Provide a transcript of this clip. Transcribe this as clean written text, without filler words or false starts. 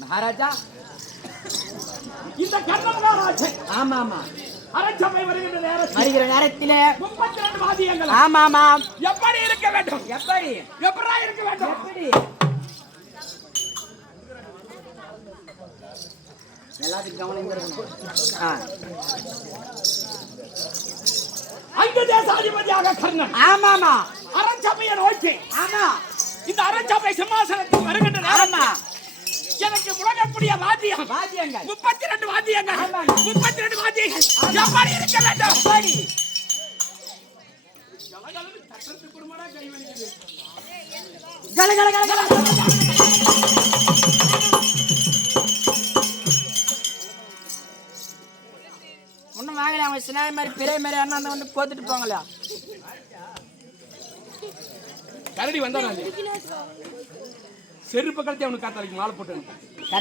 மகாராஜா இந்த கர்ணமகாராஜன் ஆமா ஆமா அரசபை வருகிற நேரத்திலே 32 வாத்தியங்கள் ஆமா ஆமா எப்படி இருக்க வேண்டும் எப்படா இருக்க வேண்டும் எல்லாத்துக்கும் கவனம் இருக்கணும் ஐந்து தேசாதிபதியாக கர்ணன் ஆமா ஆமா அரசபையை நோக்கி ஆமா இந்த அரசபை சிம்மாசனத்துக்கு வருகின்ற நேரம் எனக்கு முழங்கக்கூடிய வாத்தியங்கள் 32 வாத்தியங்கள் 32 வாத்தியங்கள் எப்படி இருக்க வேண்டும் சட்டத்துக்கு குடும்பமா கை வலிக்குது கல கல கல கல ஒன்னும் வாங்கல அவங்க சினாய் மாதிரி பிறை மாதிரி அண்ணா வந்து போத்துட்டு போங்களா கரடி வந்தா செருப்பு கழுத்தி அவனுக்கு காத்தாலைக்கு மாலை போட்டு